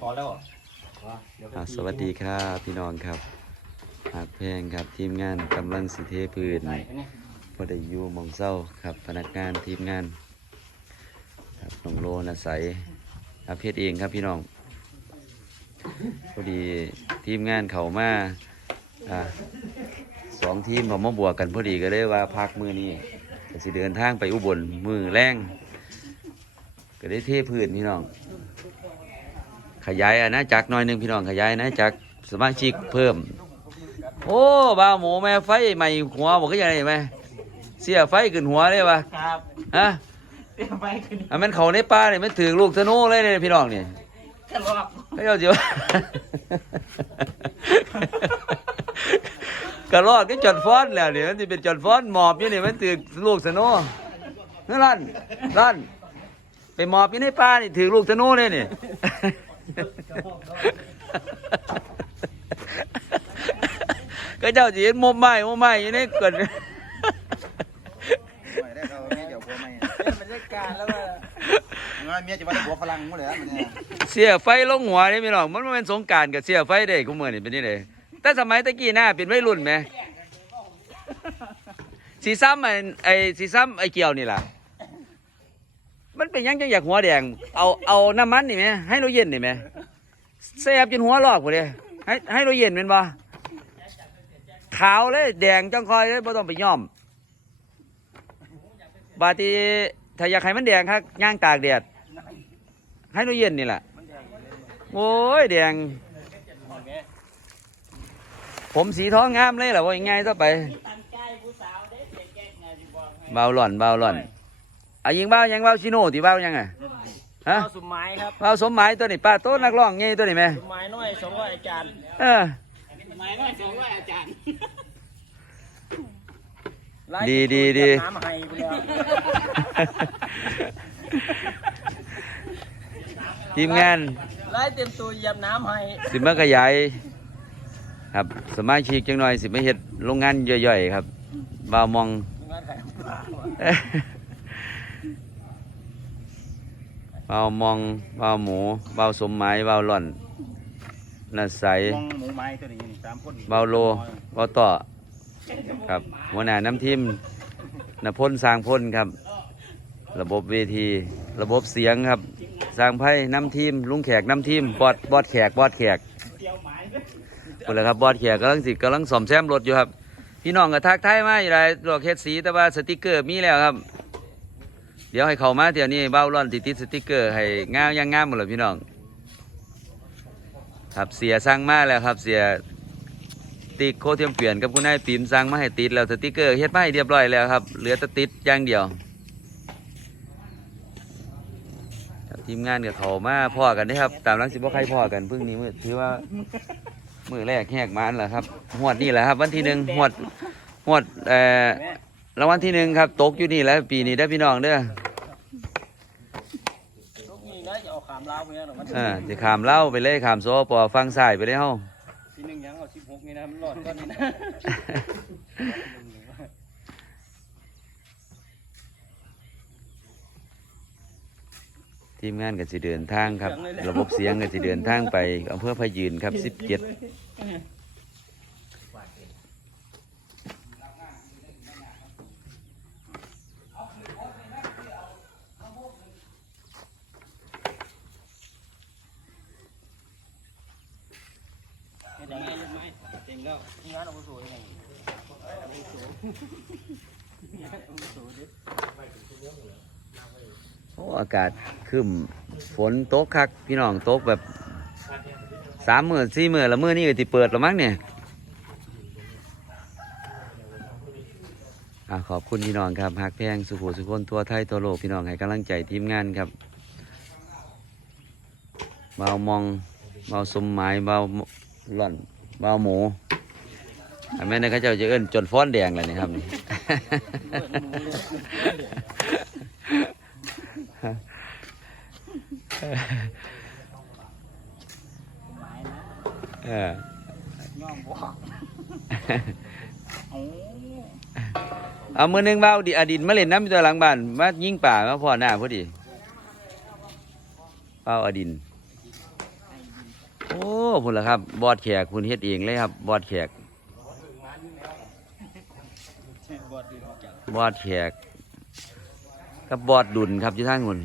พอแล้วเหรอเดี๋ยวไปอ่าสวัสดีครับพี่น้องครับหากเพลงครับทีมงานกำลังสิเทพื้นไหนเนี่ยพอได้อยู่หมองเศร้าครับพนักงานทีมงานครับน้องโลนะใสอาเพชรเองครับพี่น้องพอดีทีมงานเขามาอ่าสองทีมเขามาบวกกันพอดีก็เลยว่าพักมือนี้ก็สิเดินทางไปอุบลมือแรงก็ได้เทพื้นพี่น้อง ขยายอาณาจักรหน่อยหนึงพี่น้องขยายอาณาจักรสมาชิกเพิ่ม โอ้บ้าหมูแม่ไฟใหม่หัวบอกก็ยังไงไหมเสียไฟขึ้นหัวเลยวะครับฮะเตรียมไปขึ้นอันมันเขาในป่าเนี่ยมันถือลูกธนูเลยเนี่ยพี่น้องเนี่ยกระลอกเขาเจ้าเจียวกระรอดก็จอดฟ้อนแล้วเนี่ยมันจะเป็นจอดฟ้อนหมอบอยู่เนี่ยมันถือลูกธนูนั่นลั่นลั่นไปหมอบอยู่ในป่านี่ถือลูกธนูเลยเนี่ย ก็เจ้าจีนมุมไม้มุมไม้อยู่ในเกิดไม่ได้เขาเมียเดี๋ยวผัวไม่เป็นบรรยากาศแล้วว่างั้นเมียจะว่าได้ผัวฝรั่งหมดเลยมันเนี่ยเสียไฟลงหัวนี่พี่น้องมันบ่แมันเป็นสงกรารกับเสียไฟได้กูเมื่อนี่เป็นนี่เลยแต่สมัยตะกี้หน้าเป็นวัยรุ่นไหมสีซ้ำไอ้ไอ้สีซ้ำไอ้เกี่ยวนี่ล่ะ มันเป็นยังจังอยากหัวแดง เอาเอาน้ำมันนี่ไหมให้เราเย็นนี่ไหมแซ่บจนหัวลอกหมดเลยให้ให้เราเย็นเป็นบ่ขาวเลยแดงจังคอยเลยบ่ต้องไปย้อม บาทีถ้าอยากให้มันแดงครับย่างตากแดดให้เราเย็นนี่แหละโอ้ยแดง ผมสีท้องงามเลยแหละว่ายังไงซะไปเบาหล่อนเบาหล่อน อายิงเบายังเบาชิโน่ที่เบายังไงฮะข้าวสุมไม้ครับเบาสมหมายตัวนี้ป้าโต้นนักร้องไงตัวนี้ไหมสุมไม้น้อยสองร้อยอาจารย์เออไม้น้อยสองร้อยอาจารย์ดีดีดีน้ำให้ไปแล้วทีมงานไล่เตรียมตัวเหยียบน้ำให้สิมาขยายครับสมาชิกจังหน่อยสิมาเฮ็ดโรงงานย่อยๆครับเบามอง งานขายน้ำปลาว่ะ เบามองเบาหมูเบาสมหมายเบาหล่อนน่าใสมองหมูไม้ตัวนี้สามคนเบาโลเบาต่อครับหัวหน้าน้ำทีมนพลสร้างพลครับ ระบบเวที ระบบเสียงครับ สร้างไพ่น้ำทีม ลุงแขกน้ำทีมบอดบอดแขกบอดแขกคนละครับบอดแขกกำลังสิกำลังซ่อมแซมรถอยู่ครับ พี่น้องก็ทักทายมาอยู่ไรดอกเฮ็ดสีแต่ว่าสติกเกอร์มีแล้วครับ เดี๋ยวให้เขามาเดี๋ยวนี้เบ้าร่อนติดติดสติกเกอร์ให้งามอยังงามหมดเลยพี่น้อง ครับเสียสั่งมาแล้วครับเสียติ๊กโคเทียมเปลี่ยนกับคุณนายปิมสั่งมาให้ติดแล้วสติกเกอร์เฮ็ดมาให้เรียบร้อยแล้วครับเหลือแต่ติดอย่างเดียวทีมงานกับเขามาพ่อกันเด้อครับ ตามหลังสิบ่ใครพ่อกันเพิ่งนี้มือถือว่ามือแรกแหกมานแหละครับหวดนี่แหละครับ วันที่หนึ่งหวดหวดเอ่อ รางวัลที่หนึ่งครับตกอยู่นี่แล้วปีนี้ได้พี่น้องเด้อลูกนี่ได้จะเอาขามลาวเนี่ยหรอมันอ่าจะขามเล่าไปเลยขามโซ่ปอฟังสายไปเลยเฮา ที่หนึ่งยังเอาสิบหกนี่นะมันรอดก้อนนี้นะทีมงานก็สิเดินทางครับ ระบบเสียงก็สิเดินทางไปอำเภอพยืนครับ17 แล้วงานอาวุโสยังไงอาวุโสงานอาวุโสดิโอ้อากาศครึมฝนตกคักพี่น้องตกแบบสามมื่นสี่มื่นละมื่อนี่ก็ติเปิดล้วมั้งเนี่ยอ่าขอบคุณพี่น้องครับฮักแพงสุโขสุคนทั่วไทยทั่วโลกพี่น้องให้กำลังใจทีมงานครับเบามองเบาสมหมายเบาหล่อนเบาหมู แม่นเขาเจ้าจะเอิ้นจนฟ้อนแดงเลยนี่ครับนี่เออย่อบอกโอ้เอามือหนึงเบาดิอดินมาเล่นน้ำตัวหลังบ้านมายิ่งป่ามาพ่อหน้าพอดีเบป้าอดิน โอ้พุ่นละครับ บอดแขกคุณเฮ็ดเองเลยครับ บอดแขก บอดดีออกจาก บอดแขกกับบอดดุนครับที่ท่างคุณ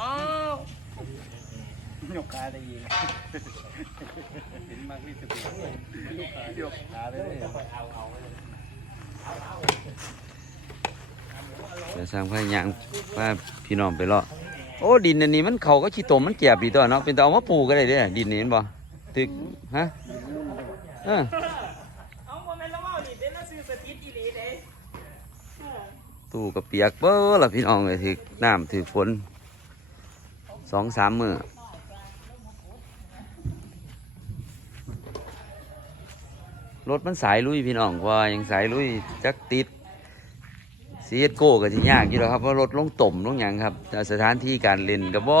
อ้าวยกขาได้ยิงเห็นมากที่สุดยกขายกขาเลยเดี๋ยวสร้างพยางว่าพี่น้องไปเลาะโอ้ดินอันนี้มันเขาก็ขี้ตมมันเจ็บดีตัวเนาะเป็นแต่เอามาปลูกก็ได้เด้ดินนี่เห็นบ่ ตึกฮะเออเอาโมเมนต์ละว่านี่เป็นละซื้อสติ๊ดอีหลีเด้ตู้ก็เปียกเบ้อละพี่น้องเลยถือน้ำถือฝนสองสามมือรถมันสายลุยพี่น้องเพราะว่ายังสายลุยจักติดซีเอสโก้ก็จะยากอยู่แล้วครับเพราะรถลงต่มลงหยังครับสถานที่การเล่นกับบ่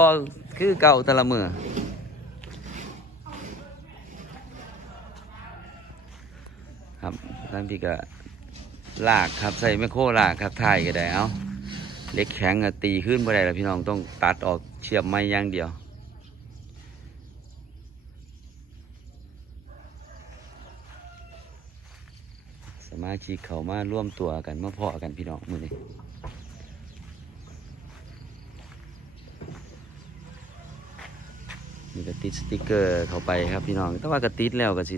คือเก่าแต่ละมือครับ ท่านพี่ก็ลากครับใส่ไมโครลากครับถ่ายก็ได้เอาเล็กแข็งตีขึ้นบ่ได้แล้วพี่น้องต้องตัดออกเชื่อมไม้อย่างเดียว สมาชิกเขามาร่วมตัวกันมาเพาะกันพี่น้องมือนี้นี่ก็ติดสติกเกอร์เข้าไปครับพี่น้อง แต่ว่าก็ติดแล้วก็สิ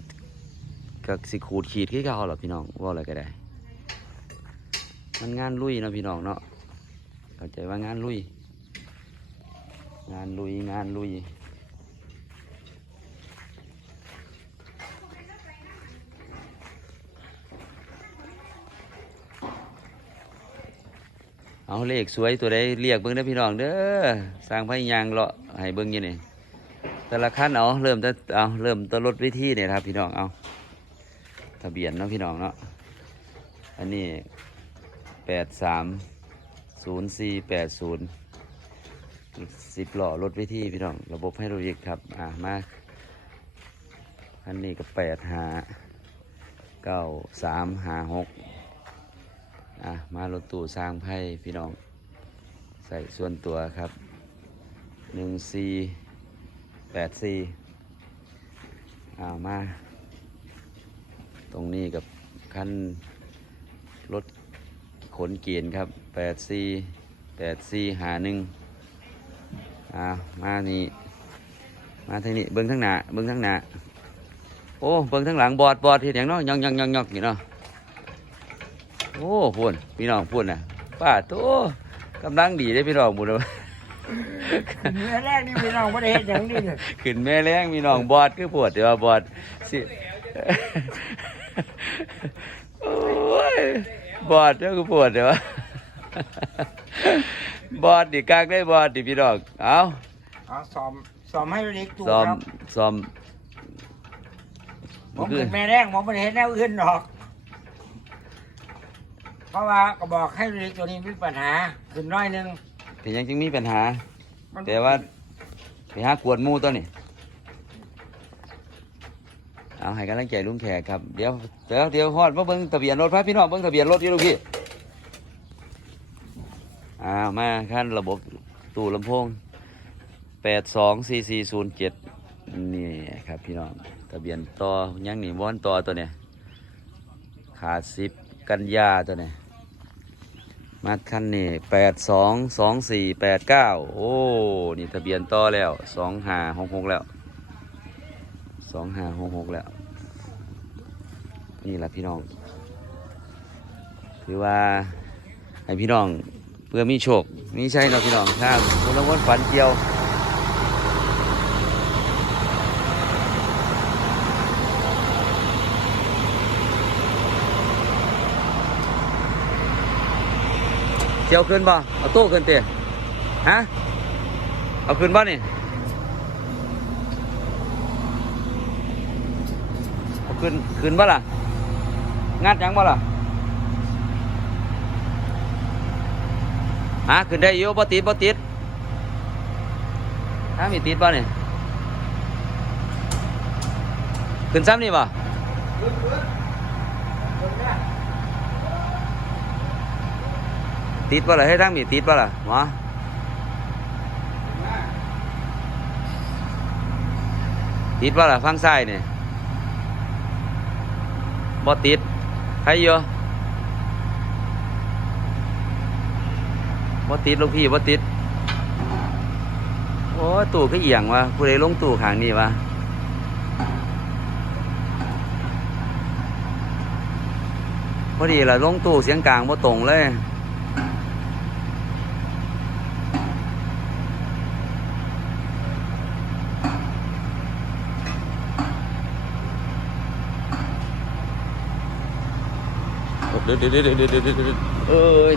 ก็สิขูดขีดขึ้นเขาหรอพี่น้องว่าอะไรก็ได้ มันงานลุยเนาะพี่น้องเนาะเข้าใจว่างานลุย งานลุยงานลุยเอาเลขสวยตัวใดเรียกเบิ้งเด้พี่น้องเด้อสร้างพายางเลาะให้เบิ้งยี่นี่แต่ละขั้นเอาเริ่มแต่เอาเริ่มต้นรถวิธีเนี่ยครับพี่น้องเอาะเบียนเนาะพี่น้องเนาะ อันนี้แปดสามศูนย์สี่แปดศูนย์สิบหล้อรถวิธีพี่น้อง ระบบให้เราอีกครับ อ่ามาอันนี้ก็แปดหาเก้าสามหาหกอะมารถตู้สร้างไพ่พี่น้อง ใส่ส่วนตัวครับหนึ่งสี่แปดสี่อ่ามา รงนี้กับคันรถขนเกียนครับแปดสี่แปดสี่หาหนึ่งอ่ามานี่มาทางนี้เบิ้งทั้งหน้าเบิ้งทั้งหน้าโอ้เบิ้งทั้งหลังบอดบอดเห็นอย่างเนาะยองยองยองยองนี่เนาะโอ้พูนพี่น้องพูนน่ะป้าโตกำลังดีได้พี่น้องบุญเลยเมื่อแรกนี่พี่น้องบ่ได้เฮ็ดหยังนี่เลยขึ้นแม่แรงพี่น้องบอดคือปวดเดี๋ยวาบอดสิ โอ้ยบอดเจ้าคือปวดเดี๋ยวะบอดดิกางได้บอดดิพี่น้องเอาเอาซ้อมซ้อมให้เล็กตู้ซ้อมครับซ้อมผมคือเป็นแม่แรงผมบ่ได้เฮ็ดแนวอื่นหรอก เพราะว่าก็บอกให้เล็กตัวนี้มีปัญหาขึ้นน้อยหนึงเป็นยังจึงมีปัญหา มันแต่ว่าไปหากวดหมูตัวนี้ เอาให้กำลังใจลุงแขกครับเดี๋ยวเดี๋ยวเดี๋ยวฮอดมาเบิ้งทะเบียนรถพระพี่น้องเบิ้งทะเบียนรถที่ลูกพี่อ่ามาขั้นระบบตู้ลำโพงแปดสองสี่สี่ศูนย์เจ็ดนี่ครับพี่น้องทะเบียนต่อยังหนีวอนต่อตัวเนี่ยขาดสิบกันยาตัวเนี่ยมาคันนี่แปดสองสองสี่แปดเก้าโอ้นี่ทะเบียนต่อแล้วสองหาหกหกแล้วสองหาหกหกแล้ว นี่แหละพี่น้องคือว่าให้พี่น้องเพื่อมีโชคมีใช่เนาะพี่น้องถ้าคนละวันฝันเกี่ยวเที่ยวขึ้นบ่ เอาตู้ขึ้นเตี๋ยฮะ เอาขึ้นบ่นี่ เอาขึ้น ขึ้นบ่ล่ะ งัดยังบ่ล่ะฮะขึ้นได้อยู่บ่ติดบ่ติดฮะมีติดบ่เนี่ยขึ้นซ้ำนี่บ่ติดป่ะล่ะให้ทั้งมีติดป่ะล่ะหมอติดป่ะล่ะฟังซ้ายเนี่ยบ่ติด ครอยู่บ่ติดลูกพี่บ่ติด โอ้ตู่ก็เอียงวะผู้ใดลงตู่ขางนี่วะพอดีละลงตู่เสียงกลางว่าตรงเลย เดี๋ยวเดี๋ยวเดี๋ยวเดี๋ยวเดี๋ยวเดี๋ยวเอ้ย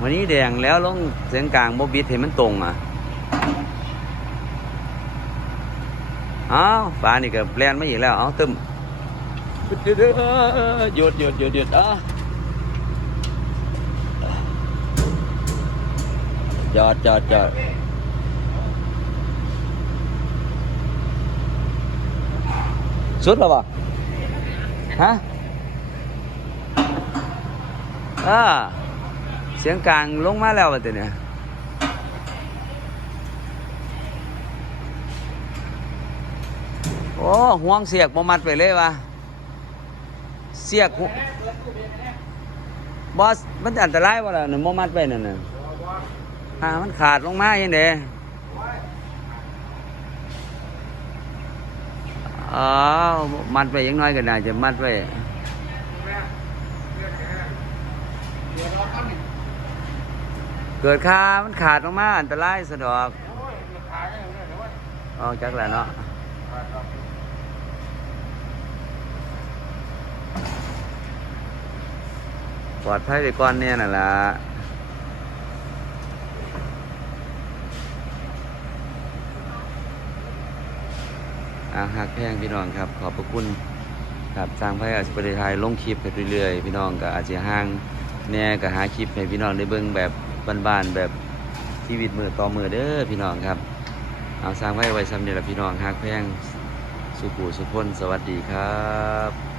วันนี้แดงแล้วลงเสียงกลางโบบิดเห็นมันตรงอะอ้าวฟ้านี่ก็แปลนไมาอีกแล้ว เอาตึมหยุดหยุดหยุดหยุดหยุดอะ จอดจอดจอดสุดแล้วป่ะฮะอ่าเสียงกลางลงมาแล้ววันเนี่ยโอ้ห่วงเสียกบ่มัดไปเลยวะเสียกบอสมันจะอันตรายวะล่ะเนี่ยบ่มัดไปนั่นน่ะ อ่ามันขาดลงมาอย่างเด้อ๋อมัดไปอยังน้อยก็น่าจะมัดไปเกิดคามันขาดลงมาอันตรายสะดอกออกจากแล้วเนาะปลอดภัยไปก่อนเนี่ยน่ะล่ะ อาหักแพงพี่น้องครับ ขอบพระคุณครับสร้างไพ่อาจจะไปถ่ายลงคลิปไปเรื่อยๆพี่น้องก็อาจจะห่างแหน่ก็หาคลิปให้พี่น้องได้เบิ่งแบบบ้านๆแบบชีวิตมือต่อมือเด้อพี่น้องครับเอาสร้างไว้ไว้ซ้ำนี่ละพี่น้องหักแพงสุขุสุพนสวัสดีครับ